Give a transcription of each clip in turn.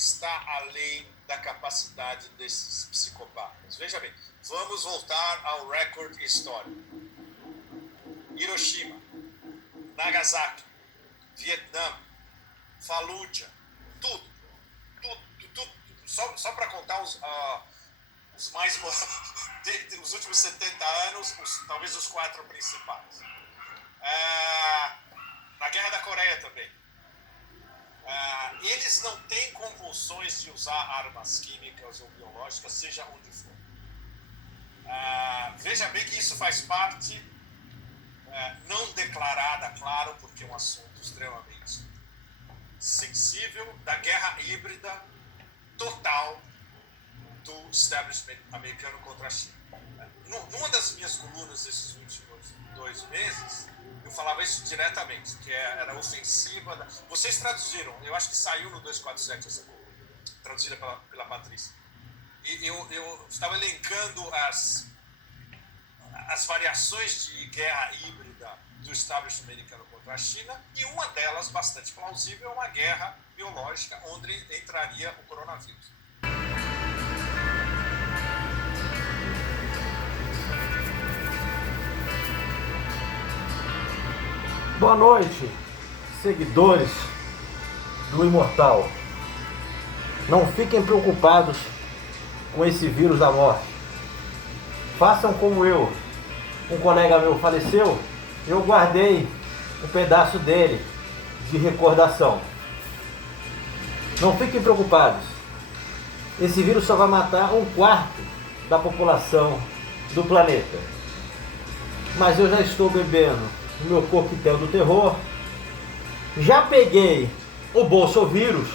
está além da capacidade desses psicopatas. Veja bem, vamos voltar ao recorde histórico. Hiroshima, Nagasaki, Vietnã, Fallujah, tudo. Só para contar os mais... os últimos 70 anos, talvez os 4 principais. Na Guerra da Coreia também. Eles não têm compulsões de usar armas químicas ou biológicas, seja onde for. Veja bem que isso faz parte, não declarada, claro, porque é um assunto extremamente sensível, da guerra híbrida total do establishment americano contra a China. Numa das minhas colunas desses últimos 2 meses, eu falava isso diretamente, que era ofensiva. Vocês traduziram, eu acho que saiu no 247 essa coluna, traduzida pela Patrícia. E eu estava elencando as variações de guerra híbrida do establishment americano contra a China, e uma delas, bastante plausível, é uma guerra biológica, onde entraria o coronavírus. Boa noite, seguidores do Imortal. Não fiquem preocupados com esse vírus da morte. Façam como eu. Um colega meu faleceu, eu guardei um pedaço dele de recordação. Não fiquem preocupados. Esse vírus só vai matar 1/4 da população do planeta. Mas eu já estou bebendo o meu coquetel do terror. Já peguei o bolsovírus,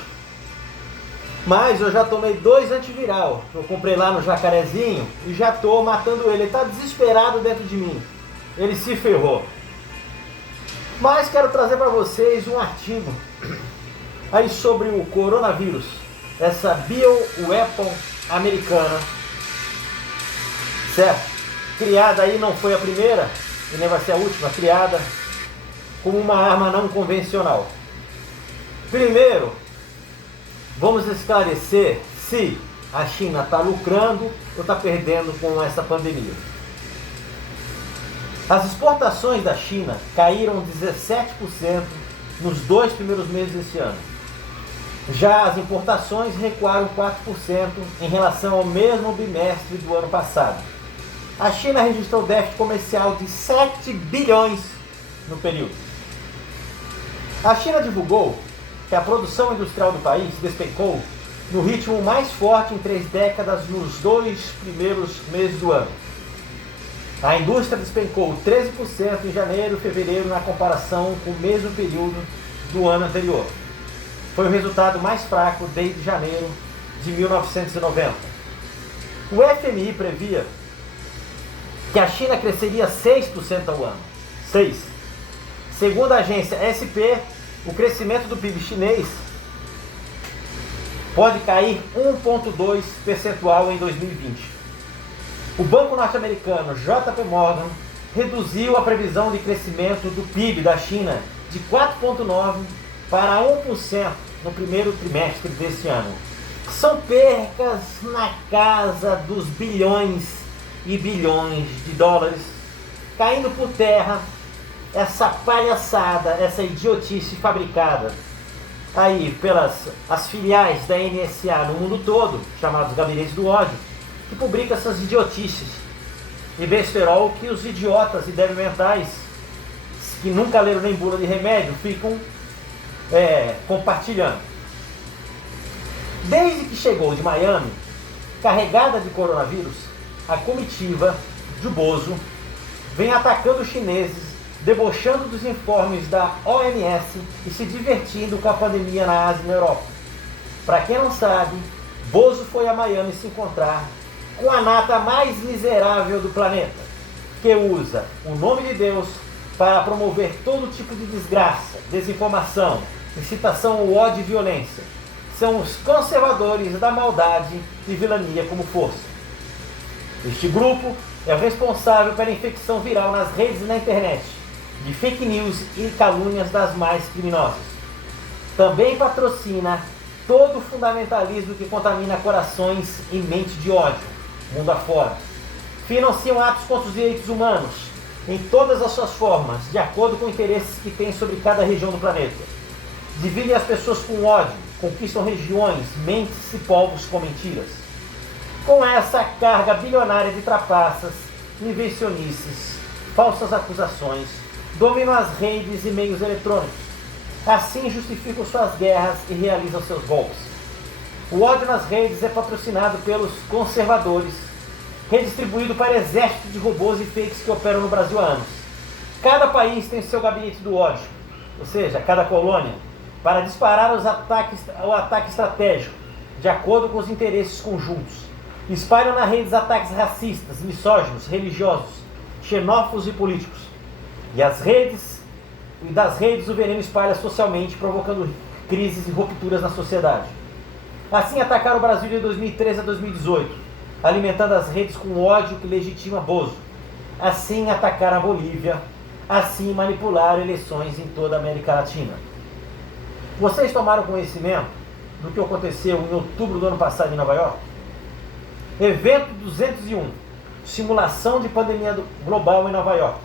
mas eu já tomei 2 antiviral. Eu comprei lá no Jacarezinho e já estou matando ele. Ele está desesperado dentro de mim. Ele se ferrou. Mas quero trazer para vocês um artigo aí sobre o coronavírus. Essa bioweapon americana, certo? Criada aí, não foi a primeira e nem vai ser a última, criada como uma arma não convencional. Primeiro, vamos esclarecer se a China está lucrando ou está perdendo com essa pandemia. As exportações da China caíram 17% nos 2 primeiros meses desse ano. Já as importações recuaram 4% em relação ao mesmo bimestre do ano passado. A China registrou déficit comercial de 7 bilhões no período. A China divulgou que a produção industrial do país despencou no ritmo mais forte em 3 décadas nos 2 primeiros meses do ano. A indústria despencou 13% em janeiro e fevereiro na comparação com o mesmo período do ano anterior. Foi o resultado mais fraco desde janeiro de 1990. O FMI previa que a China cresceria 6% ao ano. 6%. Segundo a agência SP, o crescimento do PIB chinês pode cair 1,2 percentual em 2020. O banco norte-americano JP Morgan reduziu a previsão de crescimento do PIB da China de 4,9% para 1% no primeiro trimestre desse ano. São percas na casa dos bilhões e bilhões de dólares, caindo por terra essa palhaçada, essa idiotice fabricada aí pelas as filiais da NSA no mundo todo, chamados gabinetes do ódio, que publica essas idiotices e besterol que os idiotas e débeis mentais que nunca leram nem bula de remédio ficam compartilhando. Desde que chegou de Miami, carregada de coronavírus, a comitiva de Bozo vem atacando os chineses, debochando dos informes da OMS e se divertindo com a pandemia na Ásia e na Europa. Para quem não sabe, Bozo foi a Miami se encontrar com a nata mais miserável do planeta, que usa o nome de Deus para promover todo tipo de desgraça, desinformação, incitação ao ódio e violência. São os conservadores da maldade e vilania como força. Este grupo é o responsável pela infecção viral nas redes e na internet, de fake news e calúnias das mais criminosas. Também patrocina todo fundamentalismo que contamina corações e mente de ódio, mundo afora. Financiam atos contra os direitos humanos, em todas as suas formas, de acordo com interesses que têm sobre cada região do planeta. Dividem as pessoas com ódio, conquistam regiões, mentes e povos com mentiras. Com essa carga bilionária de trapaças, invencionices, falsas acusações, dominam as redes e meios eletrônicos. Assim justificam suas guerras e realizam seus golpes. O ódio nas redes é patrocinado pelos conservadores, redistribuído para exércitos de robôs e fakes que operam no Brasil há anos. Cada país tem seu gabinete do ódio, ou seja, cada colônia, para disparar o ataque estratégico, de acordo com os interesses conjuntos. Espalham nas redes ataques racistas, misóginos, religiosos, xenófobos e políticos. E das redes o veneno espalha socialmente, provocando crises e rupturas na sociedade. Assim atacaram o Brasil de 2013 a 2018, alimentando as redes com ódio que legitima Bozo. Assim atacaram a Bolívia, assim manipularam eleições em toda a América Latina. Vocês tomaram conhecimento do que aconteceu em outubro do ano passado em Nova York? Evento 201, simulação de pandemia global em Nova York.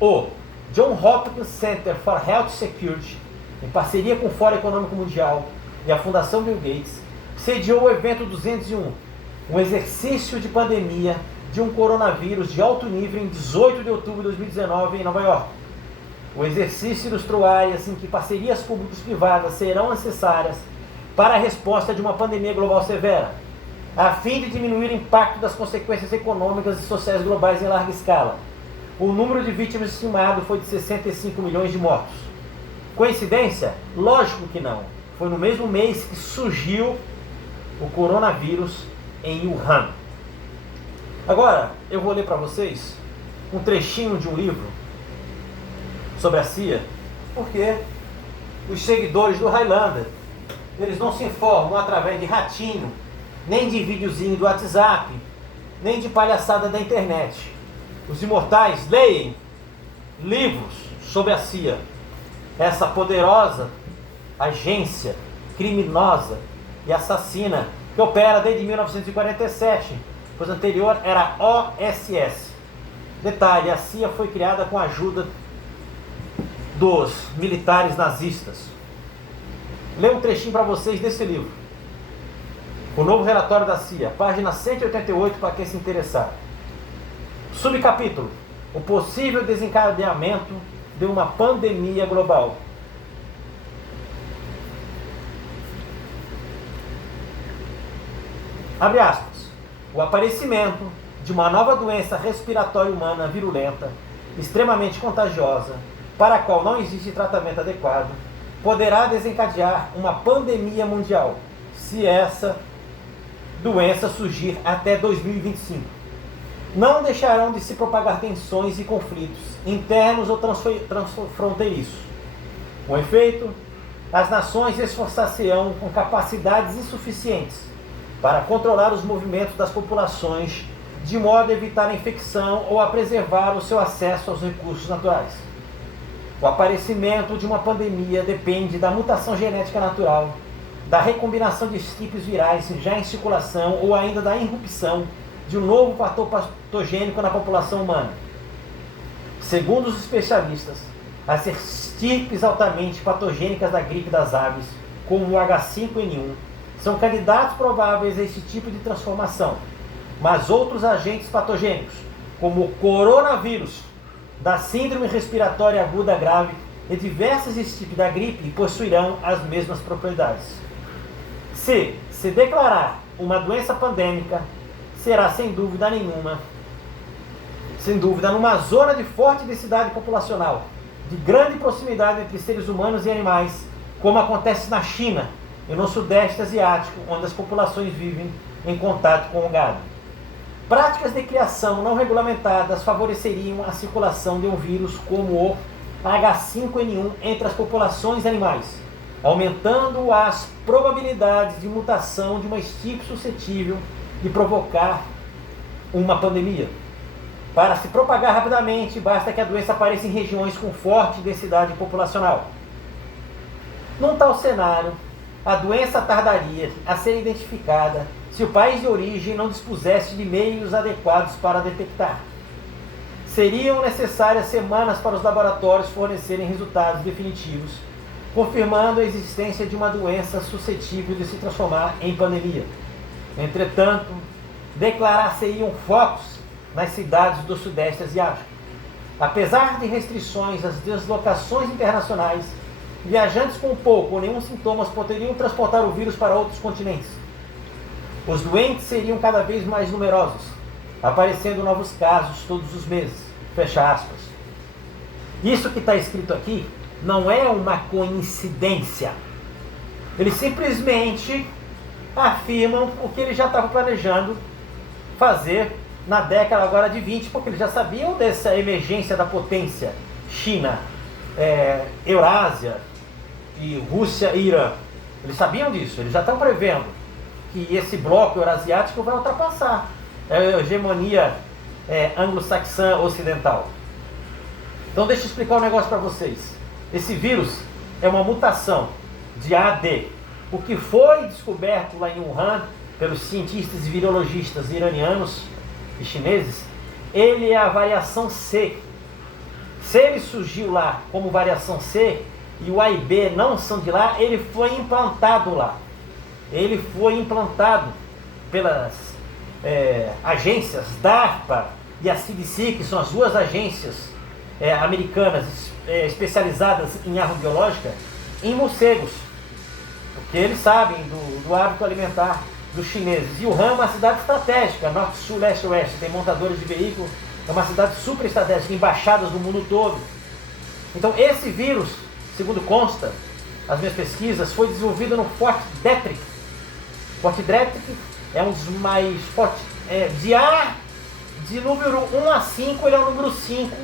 O Johns Hopkins Center for Health Security, em parceria com o Fórum Econômico Mundial e a Fundação Bill Gates, sediou o evento 201, um exercício de pandemia de um coronavírus de alto nível em 18 de outubro de 2019 em Nova York. O exercício ilustrou áreas em que parcerias públicas-privadas serão necessárias para a resposta de uma pandemia global severa, a fim de diminuir o impacto das consequências econômicas e sociais globais em larga escala. O número de vítimas estimado foi de 65 milhões de mortos. Coincidência? Lógico que não. Foi no mesmo mês que surgiu o coronavírus em Wuhan. Agora, eu vou ler para vocês um trechinho de um livro sobre a CIA, porque os seguidores do Highlander, eles não se informam através de ratinho, nem de videozinho do WhatsApp, nem de palhaçada da internet. Os imortais leem livros sobre a CIA, essa poderosa agência criminosa e assassina que opera desde 1947, pois anterior era a OSS. Detalhe, a CIA foi criada com a ajuda dos militares nazistas. Leio um trechinho para vocês desse livro. O novo relatório da CIA, página 188, para quem se interessar. Subcapítulo: o possível desencadeamento de uma pandemia global. Abre aspas. O aparecimento de uma nova doença respiratória humana virulenta, extremamente contagiosa, para a qual não existe tratamento adequado, poderá desencadear uma pandemia mundial, se essa doença surgir até 2025. Não deixarão de se propagar tensões e conflitos internos ou transfronteiriços. Com efeito, as nações esforçar-se-ão com capacidades insuficientes para controlar os movimentos das populações, de modo a evitar a infecção ou a preservar o seu acesso aos recursos naturais. O aparecimento de uma pandemia depende da mutação genética natural, da recombinação de tipos virais já em circulação ou ainda da irrupção de um novo fator patogênico na população humana. Segundo os especialistas, as estirpes altamente patogênicas da gripe das aves, como o H5N1, são candidatos prováveis a esse tipo de transformação, mas outros agentes patogênicos, como o coronavírus, da síndrome respiratória aguda grave e diversas estirpes da gripe possuirão as mesmas propriedades. Se declarar uma doença pandêmica, será sem dúvida numa zona de forte densidade populacional, de grande proximidade entre seres humanos e animais, como acontece na China e no Sudeste Asiático, onde as populações vivem em contato com o gado. Práticas de criação não regulamentadas favoreceriam a circulação de um vírus como o H5N1 entre as populações animais, aumentando as probabilidades de mutação de uma estirpe suscetível de provocar uma pandemia. Para se propagar rapidamente, basta que a doença apareça em regiões com forte densidade populacional. Num tal cenário, a doença tardaria a ser identificada se o país de origem não dispusesse de meios adequados para detectar. Seriam necessárias semanas para os laboratórios fornecerem resultados definitivos, confirmando a existência de uma doença suscetível de se transformar em pandemia. Entretanto, declarar-se-iam focos nas cidades do Sudeste Asiático. Apesar de restrições às deslocações internacionais, viajantes com pouco ou nenhum sintomas poderiam transportar o vírus para outros continentes. Os doentes seriam cada vez mais numerosos, aparecendo novos casos todos os meses. Fecha aspas. Isso que está escrito aqui não é uma coincidência. Eles simplesmente afirmam o que eles já estavam planejando fazer na década agora de 20, porque eles já sabiam dessa emergência da potência China, Eurásia e Rússia e Irã. Eles sabiam disso, eles já estão prevendo que esse bloco eurasiático vai ultrapassar a hegemonia anglo-saxã ocidental. Então deixa eu explicar um negócio para vocês. Esse vírus é uma mutação de AD. O que foi descoberto lá em Wuhan pelos cientistas e virologistas iranianos e chineses, ele é a variação C. Se ele surgiu lá como variação C e o A e B não são de lá, ele foi implantado lá. Ele foi implantado pelas agências DARPA e a CDC, que são as duas agências americanas especializadas em árvore biológica, em morcegos, porque eles sabem do hábito alimentar dos chineses. E Wuhan é uma cidade estratégica, norte, sul, leste, oeste, tem montadores de veículos, é uma cidade super estratégica, embaixadas do mundo todo. Então esse vírus, segundo consta, as minhas pesquisas, foi desenvolvido no Fort Detrick. Fort Detrick é um dos mais fortes, de número 1 a 5, ele é o número 5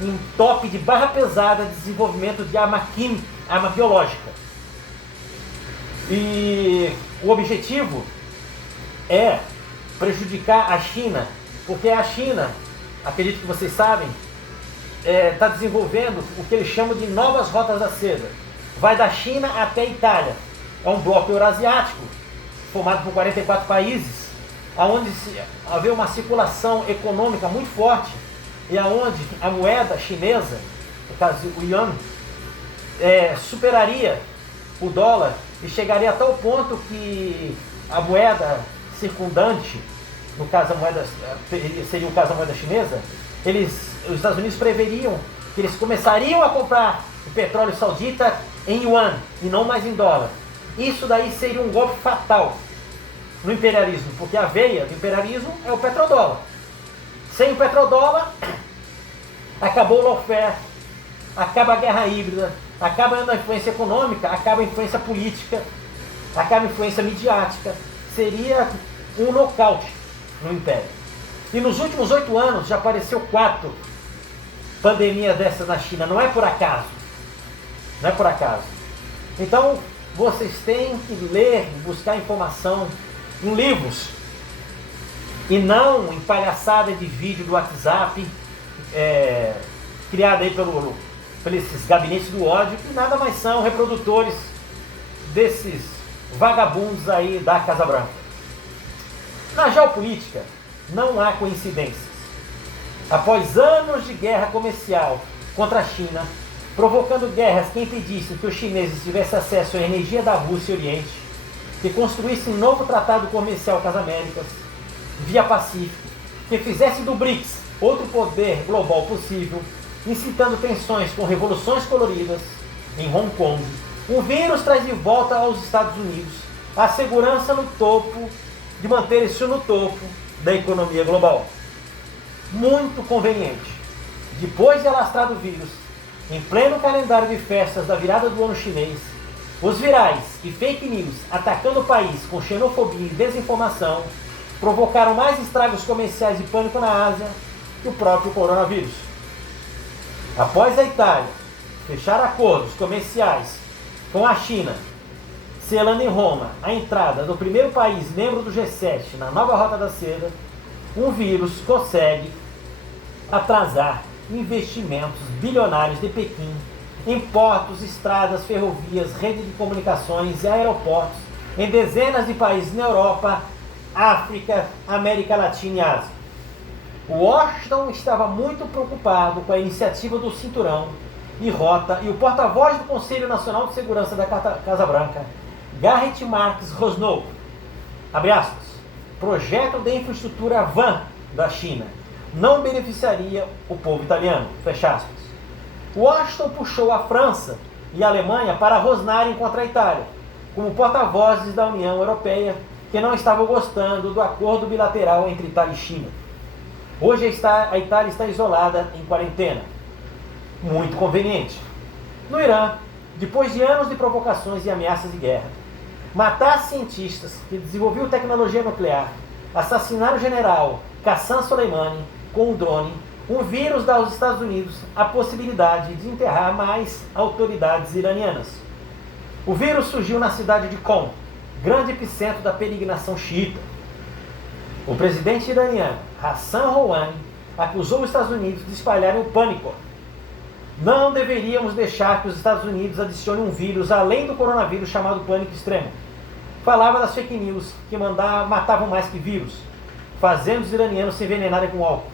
em top de barra pesada de desenvolvimento de arma química, arma biológica. E o objetivo é prejudicar a China, porque a China, acredito que vocês sabem, está desenvolvendo o que eles chamam de novas rotas da seda. Vai da China até a Itália. É um bloco eurasiático, formado por 44 países, onde haver uma circulação econômica muito forte, e aonde a moeda chinesa, no caso o yuan, superaria o dólar e chegaria a tal ponto que a moeda circundante, no caso a moeda, seria o caso da moeda chinesa, os Estados Unidos preveriam que eles começariam a comprar o petróleo saudita em yuan e não mais em dólar. Isso daí seria um golpe fatal no imperialismo, porque a veia do imperialismo é o petrodólar. Sem o petrodólar, acabou o lawfare, acaba a guerra híbrida, acaba a influência econômica, acaba a influência política, acaba a influência midiática. Seria um nocaute no império. E nos últimos 8 anos já apareceu 4 pandemias dessas na China. Não é por acaso. Não é por acaso. Então, vocês têm que ler, buscar informação em livros e não em palhaçada de vídeo do WhatsApp, criada aí pelos esses gabinetes do ódio, que nada mais são reprodutores desses vagabundos aí da Casa Branca. Na geopolítica, não há coincidências. Após anos de guerra comercial contra a China, provocando guerras que impedissem que os chineses tivessem acesso à energia da Rússia e Oriente, que construíssem um novo tratado comercial com as Américas, via Pacífico, que fizesse do BRICS outro poder global possível, incitando tensões com revoluções coloridas em Hong Kong, o vírus traz de volta aos Estados Unidos a segurança no topo, de manter-se no topo da economia global. Muito conveniente. Depois de alastrado o vírus, em pleno calendário de festas da virada do ano chinês, os virais e fake news atacando o país com xenofobia e desinformação provocaram mais estragos comerciais e pânico na Ásia que o próprio coronavírus. Após a Itália fechar acordos comerciais com a China, selando em Roma a entrada do primeiro país membro do G7 na nova Rota da Seda, um vírus consegue atrasar investimentos bilionários de Pequim em portos, estradas, ferrovias, rede de comunicações e aeroportos em dezenas de países na Europa, África, América Latina e Ásia. Washington estava muito preocupado com a iniciativa do Cinturão e Rota e o porta-voz do Conselho Nacional de Segurança da Casa Branca, Garrett Marques Rosnow, abre aspas, projeto de infraestrutura van da China não beneficiaria o povo italiano, fecha aspas. Washington puxou a França e a Alemanha para rosnarem contra a Itália, como porta-vozes da União Europeia que não estavam gostando do acordo bilateral entre Itália e China. Hoje a Itália está isolada em quarentena. Muito conveniente. No Irã, depois de anos de provocações e ameaças de guerra, matar cientistas que desenvolviam tecnologia nuclear, assassinar o general Qasem Soleimani com um drone, um vírus dá aos Estados Unidos a possibilidade de enterrar mais autoridades iranianas. O vírus surgiu na cidade de Qom, grande epicentro da peregrinação xiita. O presidente iraniano, Hassan Rouhani, acusou os Estados Unidos de espalharem o pânico. Não deveríamos deixar que os Estados Unidos adicionem um vírus além do coronavírus chamado pânico extremo. Falava das fake news que matavam mais que vírus, fazendo os iranianos se envenenarem com álcool.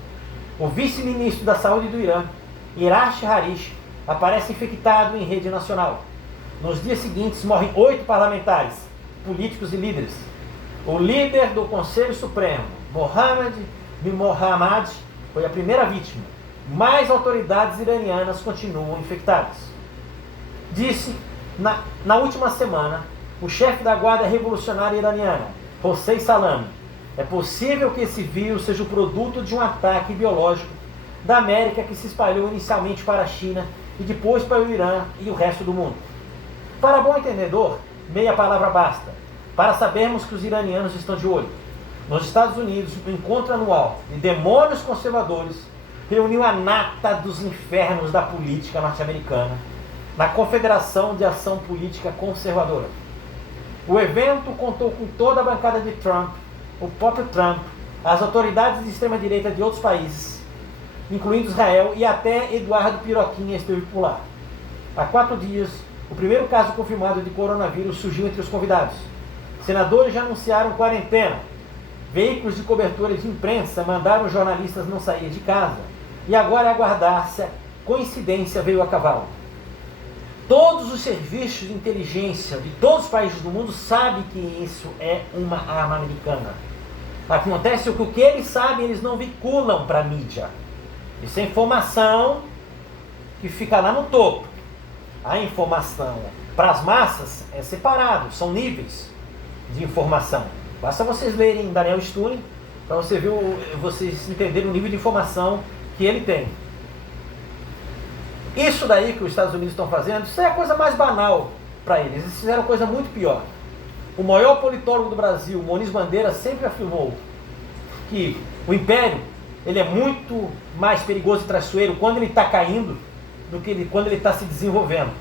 O vice-ministro da saúde do Irã, Irash Harish, aparece infectado em rede nacional. Nos dias seguintes morrem 8 parlamentares, políticos e líderes. O líder do Conselho Supremo, Mohammad bin Mohammad, foi a primeira vítima. Mais autoridades iranianas continuam infectadas. Disse, na última semana, o chefe da Guarda Revolucionária Iraniana, Hossein Salami, é possível que esse vírus seja o produto de um ataque biológico da América que se espalhou inicialmente para a China e depois para o Irã e o resto do mundo. Para bom entendedor, meia palavra basta, para sabermos que os iranianos estão de olho. Nos Estados Unidos, o encontro anual de demônios conservadores reuniu a nata dos infernos da política norte-americana na Confederação de Ação Política Conservadora. O evento contou com toda a bancada de Trump, o próprio Trump, as autoridades de extrema-direita de outros países, incluindo Israel, e até Eduardo Piroquinha esteve por lá. Há 4 dias, o primeiro caso confirmado de coronavírus surgiu entre os convidados. Senadores já anunciaram quarentena. Veículos de cobertura de imprensa mandaram os jornalistas não sair de casa. E agora é aguardar se a coincidência veio a cavalo. Todos os serviços de inteligência de todos os países do mundo sabem que isso é uma arma americana. Acontece que o que eles sabem, eles não vinculam para a mídia. Isso é informação que fica lá no topo. A informação para as massas é separado, são níveis de informação. Basta vocês lerem Daniel Stern para vocês entenderem o nível de informação que ele tem. Isso daí que os Estados Unidos estão fazendo, isso é a coisa mais banal para eles. Eles fizeram coisa muito pior. O maior politólogo do Brasil, Moniz Bandeira, sempre afirmou que o império ele é muito mais perigoso e traiçoeiro quando ele está caindo do que quando ele está se desenvolvendo.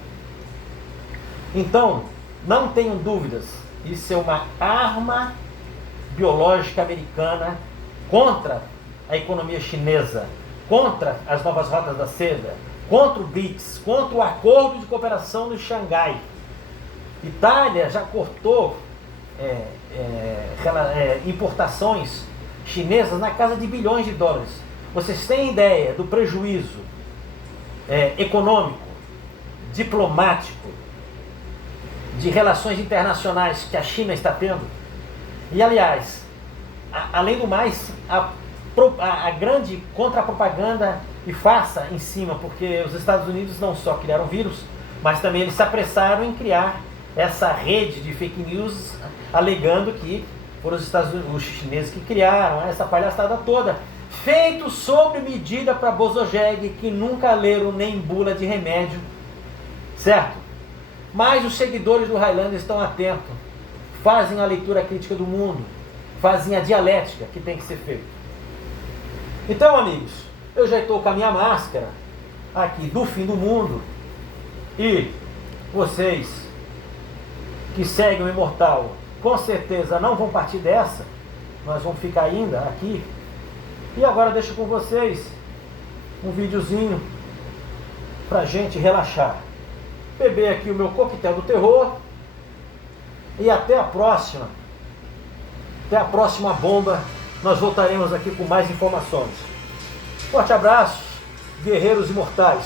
Então, não tenham dúvidas, isso é uma arma biológica americana contra a economia chinesa, contra as novas rotas da seda, contra o BRICS, contra o acordo de cooperação do Xangai. Itália já cortou importações chinesas na casa de bilhões de dólares. Vocês têm ideia do prejuízo econômico, diplomático, de relações internacionais que a China está tendo? E, aliás, além do mais, a grande contra-propaganda e farsa em cima, porque os Estados Unidos não só criaram vírus, mas também eles se apressaram em criar essa rede de fake news, alegando que foram os chineses que criaram essa palhaçada toda, feito sob medida para Bozojeg, que nunca leram nem bula de remédio, certo? Mas os seguidores do Highlander estão atentos, fazem a leitura crítica do mundo, fazem a dialética que tem que ser feita. Então, amigos, eu já estou com a minha máscara aqui do fim do mundo, e vocês que seguem o Imortal com certeza não vão partir dessa, nós vamos ficar ainda aqui. E agora deixo com vocês um videozinho pra gente relaxar. beber aqui o meu coquetel do terror. E até a próxima. Até a próxima bomba. Nós voltaremos aqui com mais informações. Forte abraço, guerreiros imortais.